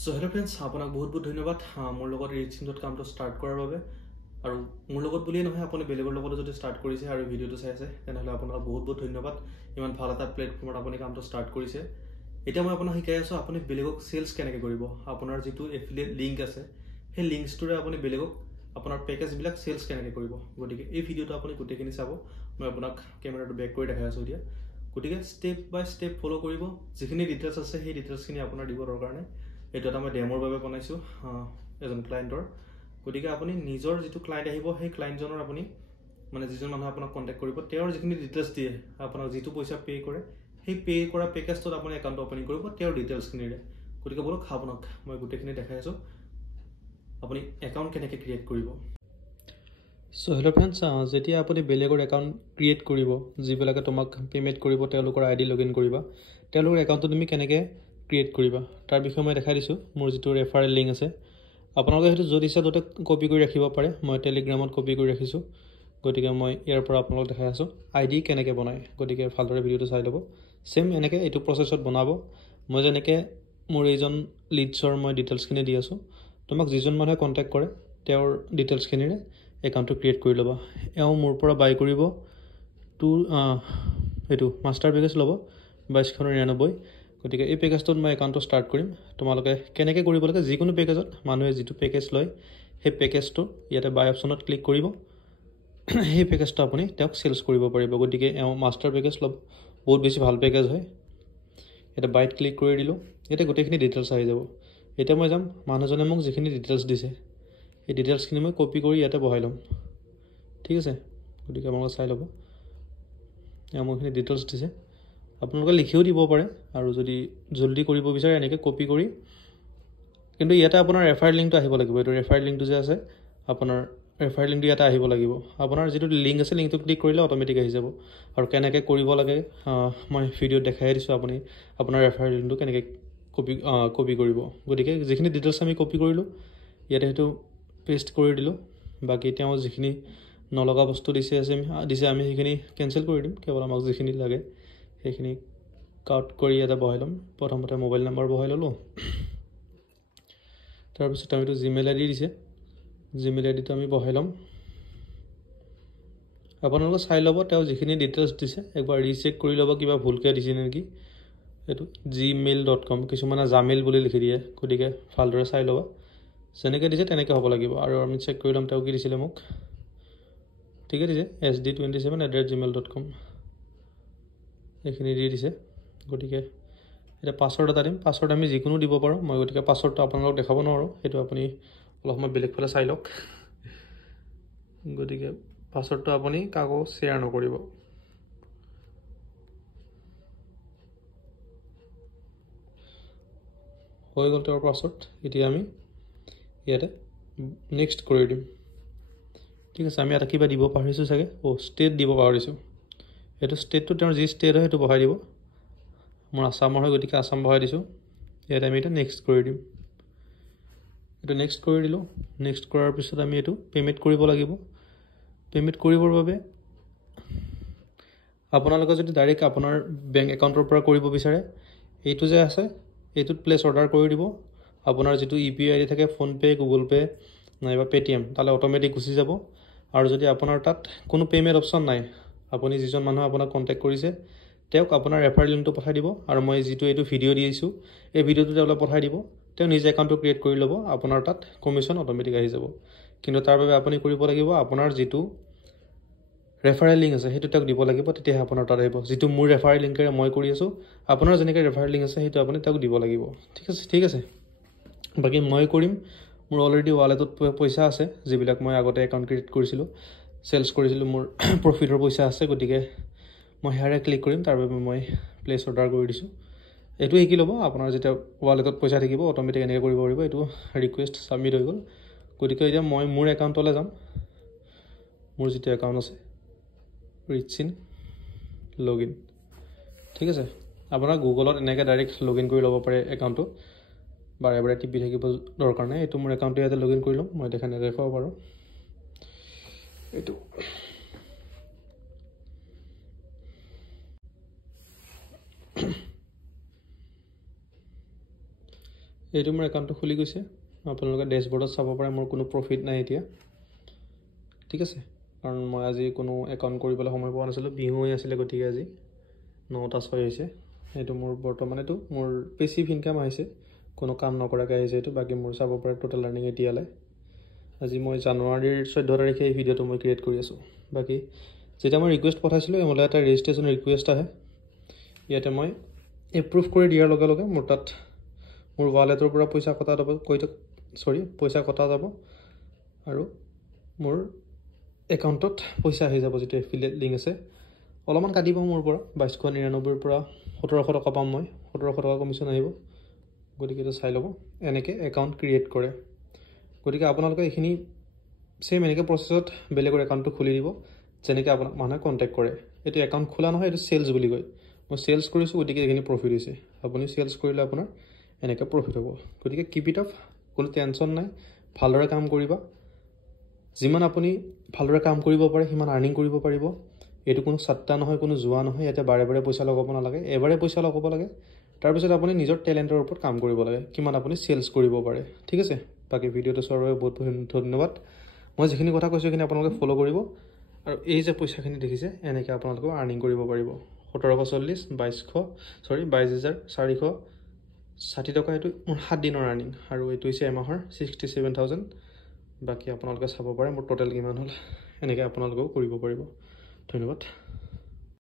So hello friends, আপোনাক বহুত ধন্যবাদ মোৰ লগত ৰিচিনডট কামটো ষ্টাৰ্ট কৰাৰ বাবে আৰু মোৰ লগত বুলিয়ে নহয় আপুনি বেলেগৰ লগত যদি ষ্টাৰ্ট কৰিছে আৰু ভিডিওটো চাই আছে তেনেহলে আপোনাক বহুত ধন্যবাদ ইমান ভাল এটা প্লেটফৰ্মত আপুনি কামটো ষ্টাৰ্ট কৰিছে এতিয়া মই আপোনাক শিকাই আছো আপুনি বেলেগক সেলস কেনেকৈ কৰিব আপোনাৰ যেটো এফিলিয়েট লিংক আছে সেই লিংকছটোৰে আপুনি বেলেগক আপোনাৰ পেকেজ বিলাক সেলস কেনেকৈ কৰিব গতিকে এই ভিডিওটো আপুনি গোটেইখিনি চাব মই আপোনাক কেমেৰাটো বেক কৰি দেখাই আছো এতিয়া গতিকে স্টেপ বাই স্টেপ ফলো কৰিব যিখিনি ডিটেইলছ আছে সেই ডিটেইলছখিনি আপোনাৰ দিব দৰকাৰ নাই এটা মই ডেমোৰ বাবে বনাইছো এজন ক্লায়েন্টৰ গতিকে আপুনি নিজৰ যেটো ক্লায়েন্ট আহিব সেই ক্লায়েন্টজনৰ আপুনি মানে যিজন মানুহ আপোনাক কন্টাক্ট কৰিব তেওঁৰ যিখিনি ডিটেইলছ দিয়ে আপোনাক যেটো পইচা পে কৰে সেই পে কৰা পেকেজটোত আপুনি একাউণ্ট ওপেনিং কৰিব তেওঁৰ ডিটেইলছখিনিৰে গতিকে বলক আপোনাক মই গোটেইখিনি দেখাই আছো আপুনি একাউণ্ট কেনেকৈ ক্ৰিয়েট কৰিব সো হেল্ল ফ্ৰেন্ডস যেতিয়া আপুনি বেলেগৰ একাউণ্ট ক্ৰিয়েট কৰিব যিবিলাকে তোমাক পেমেন্ট কৰিব তেওঁলোকৰ আইডি লগইন কৰিবা তেওঁলোকৰ একাউণ্টটো তুমি কেনেকৈ ক্ৰিয়েট কৰিবা তাৰ বিষয়ে মই দেখাই দিছো মোৰ যেটো ৰেফাৰেল লিংক আছে আপোনালোকে হেতু যদি ইচ্ছা ততে কপি কৰি ৰাখিব পাৰে মই টেলিগ্ৰামত কপি কৰি ৰাখিছো গতিকে মই ইয়াৰ পৰা আপোনালোকক দেখাই আছো আইডি কেনেকৈ বনায় গতিকে ভালদৰে ভিডিওটো চাই লব সেম এনেকৈ এটো প্ৰসেছত বনাব মই যেনেকৈ মোৰ এইজন লিডছৰ মই ডিটেইলছখিনি দি আছো তোমাক যিজন মানুহে কন্টাক্ট কৰে তেওঁৰ ডিটেইলছখিনিৰে একাউণ্টটো ক্ৰিয়েট কৰি লবা এও মোৰ পৰা বাই কৰিব টু এটো মাষ্টাৰ পেকেজ লব 2299 গতিকে এই পেকেজটোত মই একাউণ্টটো ষ্টাৰ্ট কৰিম তোমালোকে কেনেকৈ কৰিব লাগে যিকোনো পেকেজত মানুহে যেটো পেকেজ লয় সেই পেকেজটো ইয়াতে বাই অপচনত ক্লিক কৰিব সেই পেকেজটো আপুনি তেওঁক সেলস কৰিব পাৰিব গতিকে এও মাষ্টাৰ পেকেজ লব বহুত বেছি ভাল পেকেজ হয় এটা বাইট ক্লিক কৰি দিলো এটা গোটেইখিনি ডিটেইলছ আহি যাব এটা মই যাম মানুহজনে মোক যিখিনি ডিটেইলছ দিছে এই ডিটেইলছখিনি মই কপি কৰি ইয়াতে বহাই লম ঠিক আছে গতিকে আপোনালোকে চাই লব আমখিনি ডিটেইলছ দিছে আপোনালোকে লিখিও দিব পাৰে আৰু যদি জলদি কৰিব বিচাৰে এনেকৈ কপি কৰি কিন্তু ইয়াতে আপোনাৰ ৰেফাৰেল লিংকটো আহিব লাগিব এটো ৰেফাৰেল লিংকটো যে আছে আপোনাৰ ৰেফাৰেল লিংকটো ইয়াতে আহিব লাগিব আপোনাৰ যেটো লিংক আছে লিংকটো ক্লিক কৰিলে অটোমেটিক আহি যাব আৰু কেনেকৈ কৰিব লাগে মই ভিডিওত দেখাই দিছো আপুনি আপোনাৰ ৰেফাৰেল লিংকটো কেনেকৈ কপি কৰিব গতিকে যিখিনি ডিটেইলছ আমি কপি কৰিলো ইয়াতে হেতু পেস্ট কৰি দিলো বাকি তেওঁ যিখিনি নলগা বস্তু দিছে আমি সেইখিনি কেনসেল কৰি দিম কেৱল আমাক যিখিনি লাগে সেইখিনি কাট কৰি এটা বহাই লম প্ৰথমতে মোবাইল নম্বৰ বহাই ললো তাৰ পিছত আমি জিমেইল আইডি দিছে জিমেইল আইডিটো আমি বহাই লম আপোনালোকে চাই লব তেওঁ যিখিনি ডিটেইলছ দিছে একবাৰ ৰিচেক কৰি লব কিবা ভুলকে দিছে নেকি এটো gmail.com কিছুমানে জামেইল বুলি লিখি দিয়ে গতিকে ভালদৰে চাই লব যেনেকৈ দিছে তেনেকৈ হ'ব লাগিব আৰু আমি চেক কৰি লম তেওঁ কি দিছিলে মোক ঠিক আছে sd27@gmail.com এইখিনি দি দিছে গতিকে এটা পাসওয়ার্ড এটা দিম পাসওয়ার্ড আমি যিকোনো দিব পাৰো মই গতিকে পাসওয়াৰ্ডটো আপোনালোকক দেখাব নোৱাৰো এটো আপুনি অলপ সময় বেলেগ ফালে চাই লওক গতিকে পাসওয়াৰ্ডটো আপুনি কাকো শেয়াৰ নকৰিব হৈ গ'ল তেওঁৰ পাসওয়াৰ্ড এতিয়া আমি ইয়াতে নেক্সট কৰি দিম ঠিক আছে আমি এটা কিবা দিব পাহৰিছো চাগে ষ্টেট দিব পাহৰিছো এটো ষ্টেটটো তেওঁৰ যি ষ্টেট হয় হেতু বহাই দিব মোৰ আসামৰ হয় গতিকে আসাম বহাই দিছো ইয়াতে আমি এটা নেক্সট কৰি দিম এটো নেক্সট কৰি দিলো নেক্সট কৰাৰ পিছত আমি এটো পেমেন্ট কৰিব লাগিব পেমেন্ট কৰিবৰ বাবে আপোনালোকে যদি ডাইৰেক্ট আপোনাৰ বেংক একাউণ্টৰ পৰা কৰিব বিচাৰে এইটো যে আছে এইটোত প্লেস অৰ্ডাৰ কৰি দিব আপোনাৰ যেটো ইউপিআই আইডি থাকে ফোন পে গুগল পে নাইবা পেটিএম তালে অটোমেটিক গুচি যাব আৰু যদি আপোনাৰ তাত কোনো পেমেন্ট অপচন নাই আপুনি যিজন মানুহ আপোনাক কন্টাক্ট কৰিছে তেওঁক আপোনাৰ ৰেফাৰেল লিংকটো পঠাই দিব আৰু মই যেটো এইটো ভিডিও দিছো এই ভিডিওটো তেওঁলৈ পঠাই দিব তেওঁ নিজে একাউণ্টটো ক্ৰিয়েট কৰি ল'ব আপোনাৰ তাত কমিশন অটোমেটিক আহি যাব কিন্তু তাৰ বাবে আপুনি কৰিব লাগিব আপোনাৰ যেটো ৰেফাৰেল লিংক আছে হেতু তেওঁক দিব লাগিব তেতিয়া আপোনাৰ তাত আহিব যেটো মোৰ ৰেফাৰেল লিংকেৰে মই কৰি আছো আপোনাৰ যেনেকৈ ৰেফাৰেল লিংক আছে হেতু আপুনি তেওঁক দিব লাগিব ঠিক আছে বাকি মই কৰিম মোৰ অলৰেডি ওয়ালেটত পইচা আছে যিবিলাক মই আগতে একাউণ্ট ক্ৰিয়েট কৰিছিলো সেলস কৰিছিলো মোৰ প্ৰফিটৰ পইচা আছে গতিকে মই হেয়াৰে ক্লিক কৰিম তাৰ বাবে মই প্লেস অৰ্ডাৰ কৰি দিছো এটো কি ল'ব আপোনাৰ যেটা ওয়ালেটত পইচা থাকিব অটোমেটিক এনেকৈ কৰিব পাৰিব এটো ৰিকুৱেষ্ট সাবমিট হৈ গল গতিকে এতিয়া মই মোৰ একাউণ্টলৈ যাম মোৰ যেটা একাউণ্ট আছে ৰিচিন লগইন ঠিক আছে আপোনাৰ গুগলত এনেকৈ ডাইৰেক্ট লগইন কৰি ল'ব পাৰে একাউণ্টটো বাৰে বাৰে টিপি থাকিব দৰকাৰ নাই এটো মোৰ একাউণ্টটো ইয়াতে লগইন কৰি লম মই দেখানে দেখাব পাৰো এটো এইটো মোৰ একাউণ্টটো খুলি গৈছে আপোনালোকে ডেছবৰ্ডত চাব পাৰে মোৰ কোনো প্ৰফিট নাই এতিয়া ঠিক আছে কাৰণ মই আজি কোনো একাউণ্ট কৰিবলৈ সময় পোৱা নাছিলোঁ বিহু হৈ আছিলে গতিকে আজি 9টা 6 হৈছে এইটো মোৰ বৰ্তমান এইটো মোৰ পেছিভ ইনকাম আহিছে কোনো কাম নকৰাকৈ আহিছে এইটো বাকী মোৰ চাব পাৰে টোটেল আৰ্নিং এতিয়ালৈ আজি মই জানুৱাৰীৰ 14 তাৰিখে এই ভিডিঅ'টো মই ক্ৰিয়েট কৰি আছোঁ বাকী যেতিয়া মই ৰিকুৱেষ্ট পঠাইছিলোঁ মোলৈ এটা ৰেজিষ্ট্ৰেশ্যন ৰিকুৱেষ্ট আহে ইয়াতে মই এপ্ৰুভ কৰি দিয়াৰ লগে লগে মোৰ তাত মোৰ ৱালেটৰ পৰা পইচা কটা যাব পইচা কটা যাব আৰু মোৰ একাউণ্টত পইচা আহি যাব যেটো এফিলিয়েট লিংক আছে অলপমান কাটিব মোৰ পৰা 2299 পৰা 1700 টকা পাম মই 1700 টকা কমিশ্যন আহিব গতিকে এটা চাই ল'ব এনেকৈ একাউণ্ট ক্ৰিয়েট কৰে গতিকে আপোনালোকে এইখিনি সেম এনেকৈ প্ৰচেছত বেলেগৰ একাউণ্টটো খুলি দিব যেনেকৈ আপোনাক মানুহে কণ্টেক্ট কৰে এইটো একাউণ্ট খোলা নহয় এইটো চেলছ বুলি কয় মই চেলছ কৰিছোঁ গতিকে এইখিনি প্ৰফিট হৈছে আপুনি চেলছ কৰিলে আপোনাৰ এনেকৈ প্ৰফিট হ'ব গতিকে কিপ ইট আপ কোনো টেনশ্যন নাই ভালদৰে কাম কৰিবা যিমান আপুনি ভালদৰে কাম কৰিব পাৰে সিমান আৰ্নিং কৰিব পাৰিব এইটো কোনো চাট্টা নহয় কোনো জুৱা নহয় ইয়াতে বাৰে বাৰে পইচা লগাব নালাগে এবাৰে পইচা লগাব লাগে তাৰপিছত আপুনি নিজৰ টেলেণ্টৰ ওপৰত কাম কৰিব লাগে কিমান আপুনি চেলছ কৰিব পাৰে ঠিক আছে বাকী ভিডিঅ'টো চোৱাৰ বাবে বহুত ধন্যবাদ মই যিখিনি কথা কৈছোঁ সেইখিনি আপোনালোকে ফ'ল' কৰিব আৰু এই যে পইচাখিনি দেখিছে এনেকৈ আপোনালোকে আৰ্নিং কৰিব পাৰিব 1740 22,460 টকা এইটো মোৰ 7 দিনৰ আৰ্নিং আৰু এইটো হৈছে এমাহৰ 67,000 বাকী আপোনালোকে চাব পাৰে মোৰ টোটেল কিমান হ'ল এনেকৈ আপোনালোকেও কৰিব পাৰিব ধন্যবাদ